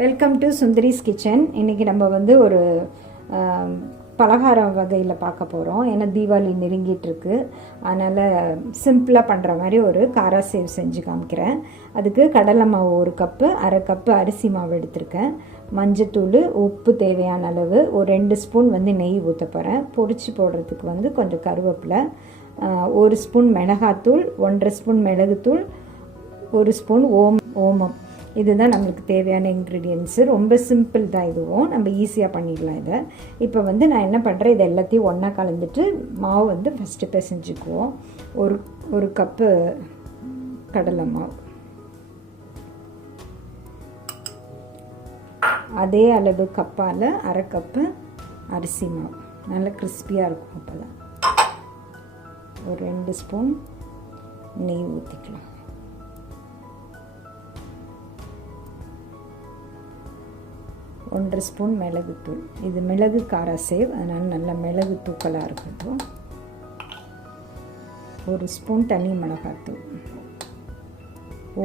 Welcome to Sundari's kitchen. இன்றைக்கி நம்ம வந்து ஒரு பலகார வகையில் பார்க்க போகிறோம். ஏன்னா தீபாவளி நெருங்கிட்டுருக்கு, அதனால் சிம்பிளாக பண்ணுற மாதிரி ஒரு காரா சேவ் செஞ்சு காமிக்கிறேன். அதுக்கு கடலை மாவு 1 கப்பு, 1/2 கப்பு அரிசி மாவு எடுத்திருக்கேன், மஞ்சத்தூள், உப்பு தேவையான அளவு, ஒரு 2 ஸ்பூன் வந்து நெய் ஊற்ற போகிறேன். பொரிச்சு போடுறதுக்கு வந்து கொஞ்சம் கருவேப்பிலை, 1 ஸ்பூன் மிளகாத்தூள், 1/2 ஸ்பூன் மிளகுத்தூள், 1 ஸ்பூன் ஓமம். இதுதான் நம்மளுக்கு தேவையான இன்க்ரீடியன்ட்ஸு. ரொம்ப சிம்பிள் தான், இதுவும் நம்ம ஈஸியாக பண்ணிடலாம் இதை. இப்போ வந்து நான் என்ன பண்ணுறேன், இது எல்லாத்தையும் ஒன்றா கலந்துட்டு மாவு வந்து ஃபஸ்ட்டு பிசைஞ்சுக்குவோம். ஒரு கப்பு கடலை மாவு, அதே அளவு கப்பால் 1/2 கப்பு அரிசி மாவு, நல்லா கிறிஸ்பியாக இருக்கும். அப்போ தான் ஒரு 2 ஸ்பூன் நெய் ஊற்றிக்கலாம். 1/2 ஸ்பூன் மிளகுத்தூள். இது மிளகு காரா சேவ், அதனால் நல்ல மிளகு தூக்கலாக இருக்கட்டும். 1 ஸ்பூன் தனி மிளகாத்தூள்,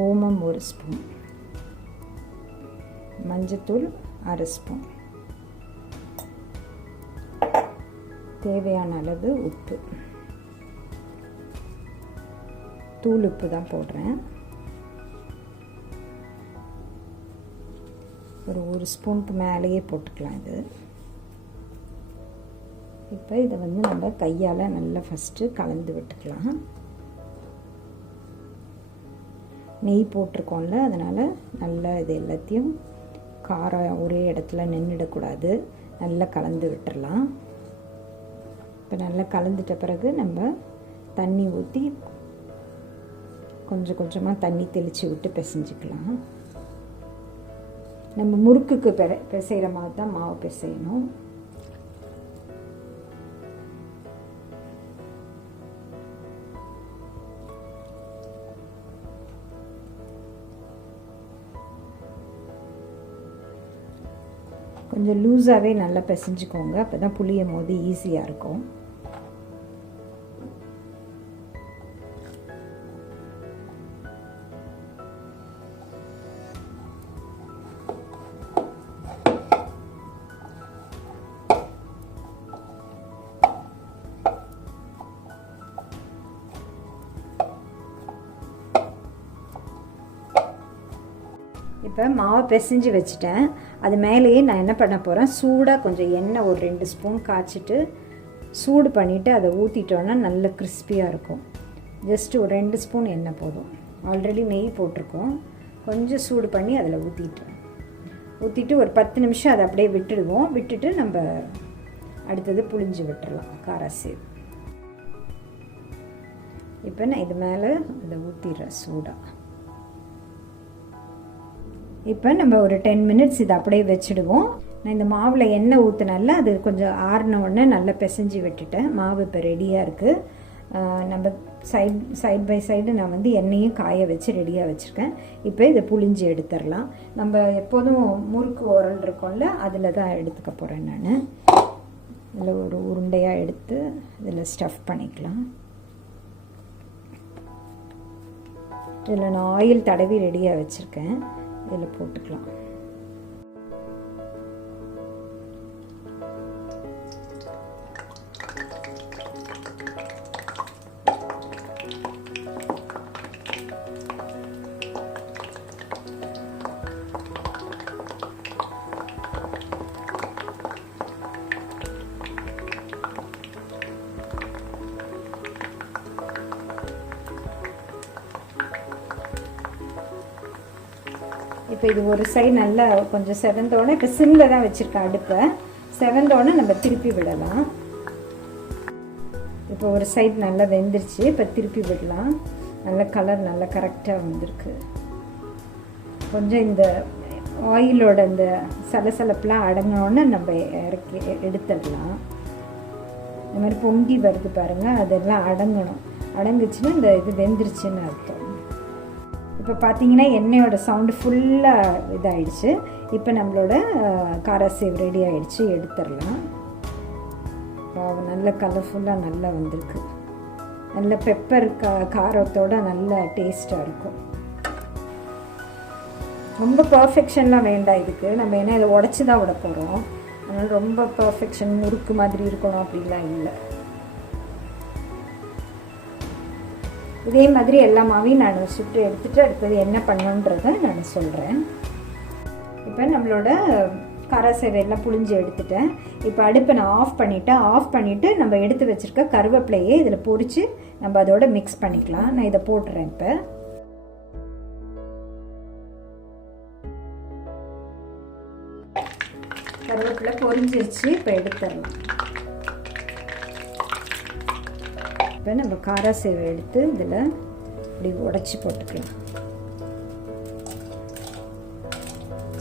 ஓமம் 1 ஸ்பூன், மஞ்சத்தூள் 1/2 ஸ்பூன், தேவையான அளவு உப்பு. தூள் உப்பு தான் போடுறேன். ஒரு 1 ஸ்பூனுக்கு மேலேயே போட்டுக்கலாம் இது. இப்போ இதை வந்து நம்ம கையால் நல்லா ஃபஸ்ட்டு கலந்து விட்டுக்கலாம். நெய் போட்டிருக்கோம்ல, அதனால் நல்லா இது எல்லாத்தையும் காரம் ஒரே இடத்துல நின்றுடக்கூடாது, நல்லா கலந்து விட்டுடலாம். இப்போ நல்லா கலந்துட்ட பிறகு நம்ம தண்ணி ஊற்றி கொஞ்சம் கொஞ்சமாக தண்ணி தெளித்து விட்டு பிசைஞ்சிக்கலாம். நம்ம முறுக்குக்கு பிசைகிற மாதிரி தான் மாவு பிசையணும். கொஞ்சம் லூஸாகவே நல்லா பிசைஞ்சுக்கோங்க, அப்போ தான் புளியும் போது ஈஸியாக இருக்கும். இப்போ மாவை பிசைஞ்சு வச்சுட்டேன். அது மேலேயே நான் என்ன பண்ண போகிறேன், சூடாக கொஞ்சம் எண்ணெய் ஒரு 2 ஸ்பூன் காய்ச்சிட்டு சூடு பண்ணிவிட்டு அதை ஊற்றிட்டோன்னா நல்ல கிறிஸ்பியாக இருக்கும். ஜஸ்ட்டு ஒரு 2 ஸ்பூன் எண்ணெய் போதும். ஆல்ரெடி நெய் போட்டிருக்கோம். கொஞ்சம் சூடு பண்ணி அதில் ஊற்றிட்டு ஒரு 10 நிமிஷம் அதை அப்படியே விட்டுடுவோம். விட்டுட்டு நம்ம அடுத்தது புளிஞ்சு விட்டுடலாம் காரா சேவ். இப்போ நான் இது மேலே இதை ஊற்றிடுறேன் சூடாக. இப்போ நம்ம ஒரு 10 மினிட்ஸ் இதை அப்படியே வச்சுடுவோம். நான் இந்த மாவில் எண்ணெய் ஊற்றினால அது கொஞ்சம் ஆறின உடனே நல்லா பிசைஞ்சு விட்டுட்டேன். மாவு இப்போ ரெடியாக இருக்குது. நம்ம சைட் பை சைடு நான் வந்து எண்ணெயும் காய வச்சு ரெடியாக வச்சுருக்கேன். இப்போ இதை புளிஞ்சு எடுத்துடலாம். நம்ம எப்போதும் முறுக்கு ஓரல் இருக்கோம்ல, அதில் தான் எடுத்துக்க போகிறேன் நான். இதில் ஒரு உருண்டையாக எடுத்து இதில் ஸ்டஃப் பண்ணிக்கலாம். இதில் நான் ஆயில் தடவி ரெடியாக வச்சுருக்கேன், இதில் போட்டுக்கலாம். இப்போ இது ஒரு சைடு நல்லா கொஞ்சம் செவந்தோடனே, இப்போ சிம்மில் தான் வச்சுருக்கேன் அடுப்பை, செவந்தோடனே நம்ம திருப்பி விடலாம். இப்போ ஒரு சைடு நல்லா வெந்துருச்சு, இப்போ திருப்பி விடலாம். நல்ல கலர் நல்லா கரெக்டாக வந்திருக்கு. கொஞ்சம் இந்த ஆயிலோட இந்த சலசலப்பெலாம் அடங்கினோடனே நம்ம இறக்கி எடுத்துடலாம். இந்த மாதிரி பொங்கி வருது பாருங்கள், அதெல்லாம் அடங்கணும். அடங்குச்சுன்னா இந்த இது வெந்துருச்சுன்னு அர்த்தம். இப்போ பார்த்தீங்கன்னா எண்ணெயோட சவுண்டு ஃபுல்லாக இதாகிடுச்சு. இப்போ நம்மளோட காரா சேவ் ரெடி ஆகிடுச்சு, எடுத்துடலாம். நல்ல கலர்ஃபுல்லாக நல்லா வந்திருக்கு. நல்ல பெப்பர் காரத்தோட நல்ல டேஸ்ட்டாக இருக்கும். ரொம்ப பர்ஃபெக்ஷன்லாம் வேண்டாம் இதுக்கு. நம்ம ஏன்னா இதை உடச்சி தான் விட போகிறோம். அதனால் ரொம்ப பர்ஃபெக்ஷன் முறுக்கு மாதிரி இருக்கணும் அப்படிலாம் இல்லை. இதே மாதிரி எல்லா மாவையும் நான் சுட்டு எடுத்துகிட்டு அடுத்தது என்ன பண்ணணுன்றதை நான் சொல்கிறேன். இப்போ நம்மளோட காராசேவ் எல்லாம் புழிஞ்சு எடுத்துட்டேன். இப்போ அடுப்பை நான் ஆஃப் பண்ணிவிட்டு நம்ம எடுத்து வச்சுருக்க கருவேப்பிலையே இதில் பொரித்து நம்ம அதோட மிக்ஸ் பண்ணிக்கலாம். நான் இதை போட்டுறேன். இப்போ கருவேப்பிலை பொரிஞ்சிருச்சு. இப்போ எடுத்துடலாம். இப்போ நம்ம காராசேவை எடுத்து இதில் இப்படி உடச்சி போட்டுக்கலாம்.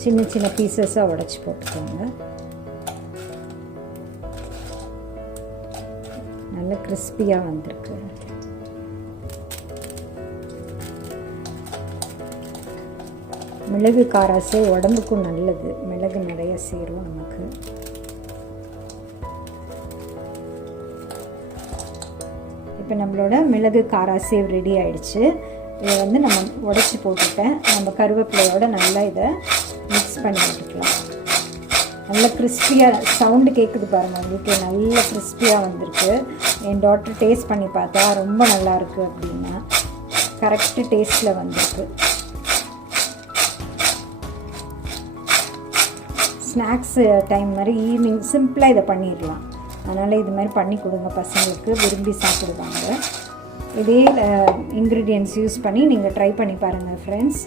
சின்ன சின்ன பீசஸாக உடச்சி போட்டுக்கோங்க. நல்ல கிறிஸ்பியாக வந்திருக்கு. மிளகு காராசேவ் உடம்புக்கும் நல்லது. மிளகு நிறைய சேரும் நமக்கு. இப்போ நம்மளோட மிளகு காராசேவ் ரெடி ஆயிடுச்சு. இதை வந்து நம்ம உடச்சி போட்டுட்டேன். நம்ம கருவேப்பிலையோட நல்லா இதை மிக்ஸ் பண்ணி விட்டுக்கலாம். நல்ல கிறிஸ்பியாக சவுண்டு கேட்குது பாருங்கள் உங்களுக்கு. நல்ல கிறிஸ்பியாக வந்திருக்கு. என் டாக்டர் டேஸ்ட் பண்ணி பார்த்தா ரொம்ப நல்லாயிருக்கு அப்படின்னா கரெக்டு டேஸ்ட்டில் வந்திருக்கு. ஸ்நாக்ஸ் டைம் மாதிரி ஈவினிங் சிம்பிளாக இதை பண்ணிடலாம். அதனால் இது மாதிரி பண்ணி கொடுங்க, பசங்களுக்கு விரும்பி சாப்பிடுவாங்க. இதே இன்க்ரீடியன்ட்ஸ் யூஸ் பண்ணி நீங்கள் ட்ரை பண்ணி பாருங்கள் ஃப்ரெண்ட்ஸ்.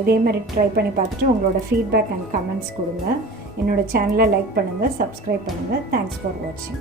இதே மாதிரி ட்ரை பண்ணி பார்த்துட்டு உங்களோட ஃபீட்பேக் அண்ட் கமெண்ட்ஸ் கொடுங்க. என்னோடய சேனலை லைக் பண்ணுங்கள், சப்ஸ்கிரைப் பண்ணுங்கள். தேங்க்ஸ் ஃபார் வாட்சிங்.